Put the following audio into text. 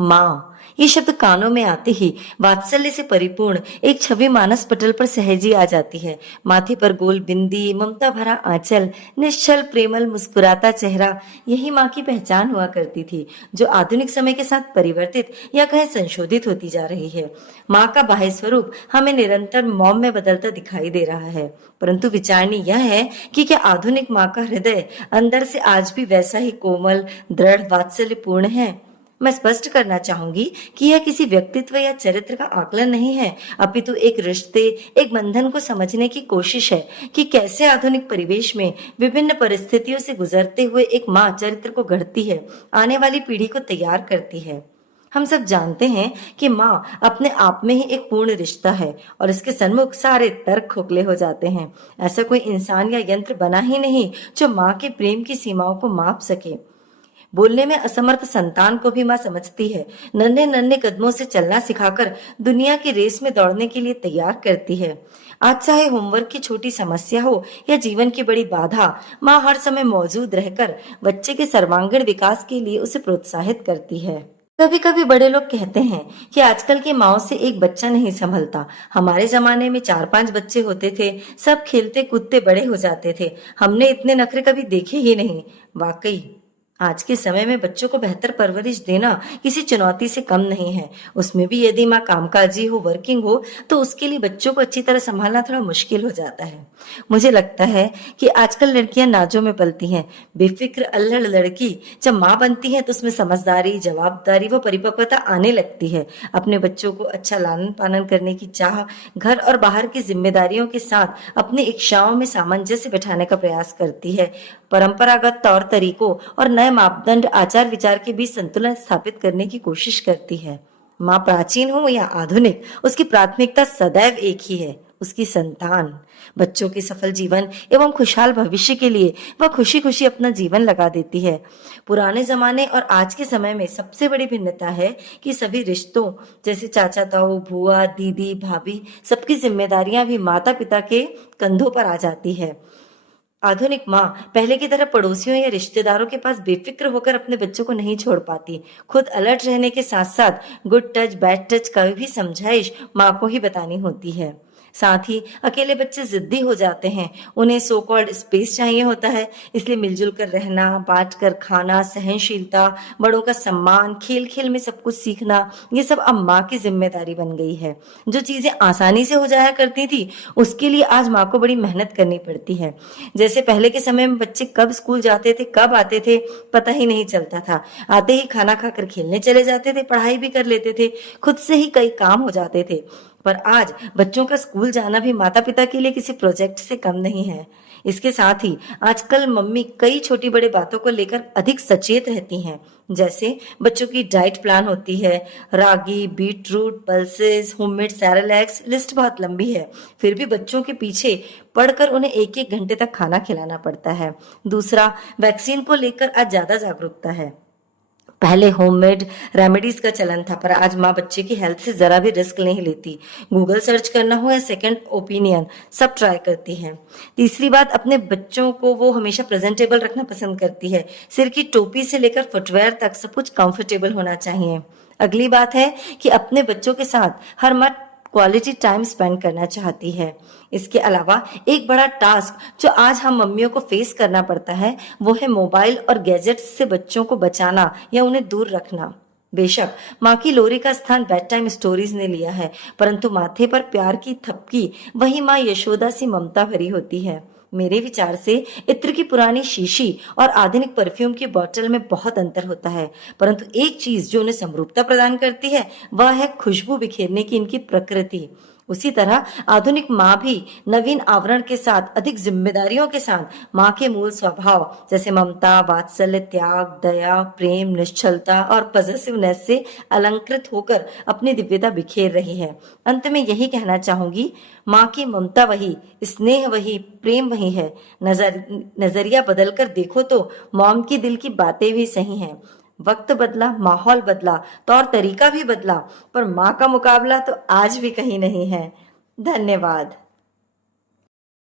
माँ, ये शब्द कानों में आते ही वात्सल्य से परिपूर्ण एक छवि मानस पटल पर सहजी आ जाती है। माथे पर गोल बिंदी, ममता भरा आंचल, निश्चल प्रेमल मुस्कुराता चेहरा, यही माँ की पहचान हुआ करती थी, जो आधुनिक समय के साथ परिवर्तित या कहे संशोधित होती जा रही है। माँ का बाह्य स्वरूप हमें निरंतर मॉम में बदलता दिखाई दे रहा है, परंतु विचारणीय यह है कि क्या आधुनिक माँ का हृदय अंदर से आज भी वैसा ही कोमल, दृढ़, वात्सल्यपूर्ण है? मैं स्पष्ट करना चाहूंगी कि यह किसी व्यक्तित्व या चरित्र का आकलन नहीं है, अपितु एक रिश्ते, एक बंधन को समझने की कोशिश है कि कैसे आधुनिक परिवेश में विभिन्न परिस्थितियों से गुजरते हुए एक माँ चरित्र को गढ़ती है, आने वाली पीढ़ी को तैयार करती है। हम सब जानते हैं कि माँ अपने आप में ही एक पूर्ण रिश्ता है और इसके सन्मुख सारे तर्क खोखले हो जाते हैं। ऐसा कोई इंसान या यंत्र बना ही नहीं जो माँ के प्रेम की सीमाओं को माप सके। बोलने में असमर्थ संतान को भी माँ समझती है, नन्हे नन्हे कदमों से चलना सिखाकर दुनिया की रेस में दौड़ने के लिए तैयार करती है। आज चाहे होमवर्क की छोटी समस्या हो या जीवन की बड़ी बाधा, माँ हर समय मौजूद रहकर बच्चे के सर्वांगीण विकास के लिए उसे प्रोत्साहित करती है। कभी कभी बड़े लोग कहते हैं कि आजकल की माओ से एक बच्चा नहीं संभलता। हमारे जमाने में 4-5 बच्चे होते थे, सब खेलते कूदते बड़े हो जाते थे, हमने इतने नखरे कभी देखे ही नहीं। वाकई आज के समय में बच्चों को बेहतर परवरिश देना किसी चुनौती से कम नहीं है। उसमें भी यदि माँ कामकाजी हो, वर्किंग हो, तो उसके लिए बच्चों को अच्छी तरह संभालना थोड़ा मुश्किल हो जाता है। मुझे लगता है कि आजकल लड़कियां नाजों में पलती हैं। बेफिक्र अल्लड़ लड़की जब माँ बनती है तो उसमें समझदारी, जवाबदारी व परिपक्वता आने लगती है। अपने बच्चों को अच्छा लालन पालन करने की चाह, घर और बाहर की जिम्मेदारियों के साथ अपनी इच्छाओं में सामंजस्य बिठाने का प्रयास करती है। परंपरागत तौर तरीकों और नए मापदंड, आचार विचार के बीच संतुलन स्थापित करने की कोशिश करती है। माँ प्राचीन हो या आधुनिक, उसकी प्राथमिकता सदैव एक ही है, उसकी संतान। बच्चों के सफल जीवन एवं खुशहाल भविष्य के लिए वह खुशी खुशी अपना जीवन लगा देती है। पुराने जमाने और आज के समय में सबसे बड़ी भिन्नता है कि सभी रिश्तों जैसे चाचा ताऊ, बुआ, दीदी, भाभी, सबकी जिम्मेदारियां भी माता पिता के कंधों पर आ जाती है। आधुनिक माँ पहले की तरह पड़ोसियों या रिश्तेदारों के पास बेफिक्र होकर अपने बच्चों को नहीं छोड़ पाती। खुद अलर्ट रहने के साथ साथ गुड टच, बैड टच का भी समझाइश माँ को ही बतानी होती है। साथ ही अकेले बच्चे जिद्दी हो जाते हैं, उन्हें सो कॉल्ड स्पेस चाहिए होता है, इसलिए मिलजुल कर रहना, बांट कर खाना, सहनशीलता, बड़ों का सम्मान, खेल खेल में सब कुछ सीखना, ये सब अब माँ की जिम्मेदारी बन गई है। जो चीजें आसानी से हो जाया करती थी, उसके लिए आज माँ को बड़ी मेहनत करनी पड़ती है। जैसे पहले के समय में बच्चे कब स्कूल जाते थे, कब आते थे, पता ही नहीं चलता था। आते ही खाना खाकर खेलने चले जाते थे, पढ़ाई भी कर लेते थे, खुद से ही कई काम हो जाते थे। पर आज बच्चों का स्कूल जाना भी माता पिता के लिए किसी प्रोजेक्ट से कम नहीं है। इसके साथ ही आजकल मम्मी कई छोटी बड़ी बातों को लेकर अधिक सचेत रहती हैं। जैसे बच्चों की डाइट प्लान होती है, रागी, beetroot, pulses, homemade Cerelacs, list बहुत लंबी है। फिर भी बच्चों के पीछे पढ़कर उन्हें 1-1 घंटे तक खाना खिलाना पड़ता है। दूसरा, वैक्सीन को लेकर आज ज्यादा जागरूकता है। पहले होममेड रेमेडीज का चलन था, पर आज माँ बच्चे की हेल्थ से जरा भी रिस्क नहीं लेती। गूगल सर्च करना हो या सेकंड ओपिनियन, सब ट्राई करती है। तीसरी बात, अपने बच्चों को वो हमेशा प्रेजेंटेबल रखना पसंद करती है। सिर की टोपी से लेकर फुटवेयर तक सब कुछ कंफर्टेबल होना चाहिए। अगली बात है कि अपने बच्चों के साथ हर माँ क्वालिटी टाइम स्पेंड करना चाहती है। इसके अलावा एक बड़ा टास्क जो आज हम मम्मियों को फेस करना पड़ता है, वो है मोबाइल और गैजेट्स से बच्चों को बचाना या उन्हें दूर रखना। बेशक माँ की लोरी का स्थान बेड टाइम स्टोरीज ने लिया है, परंतु माथे पर प्यार की थपकी वही माँ यशोदा सी ममता भरी होती है। मेरे विचार से इत्र की पुरानी शीशी और आधुनिक परफ्यूम की बोतल में बहुत अंतर होता है, परंतु एक चीज जो उन्हें समरूपता प्रदान करती है वह है खुशबू बिखेरने की इनकी प्रकृति। उसी तरह आधुनिक माँ भी नवीन आवरण के साथ, अधिक जिम्मेदारियों के साथ माँ के मूल स्वभाव जैसे ममता, वात्सल्य, त्याग, दया, प्रेम, निश्चलता और पॉजिटिवनेस से अलंकृत होकर अपनी दिव्यता बिखेर रही है। अंत में यही कहना चाहूंगी, माँ की ममता वही, स्नेह वही, प्रेम वही है। नजरिया बदलकर देखो तो मॉम की दिल की बातें भी सही हैं। वक्त बदला, माहौल बदला, तौर तरीका भी बदला, पर माँ का मुकाबला तो आज भी कहीं नहीं है। धन्यवाद।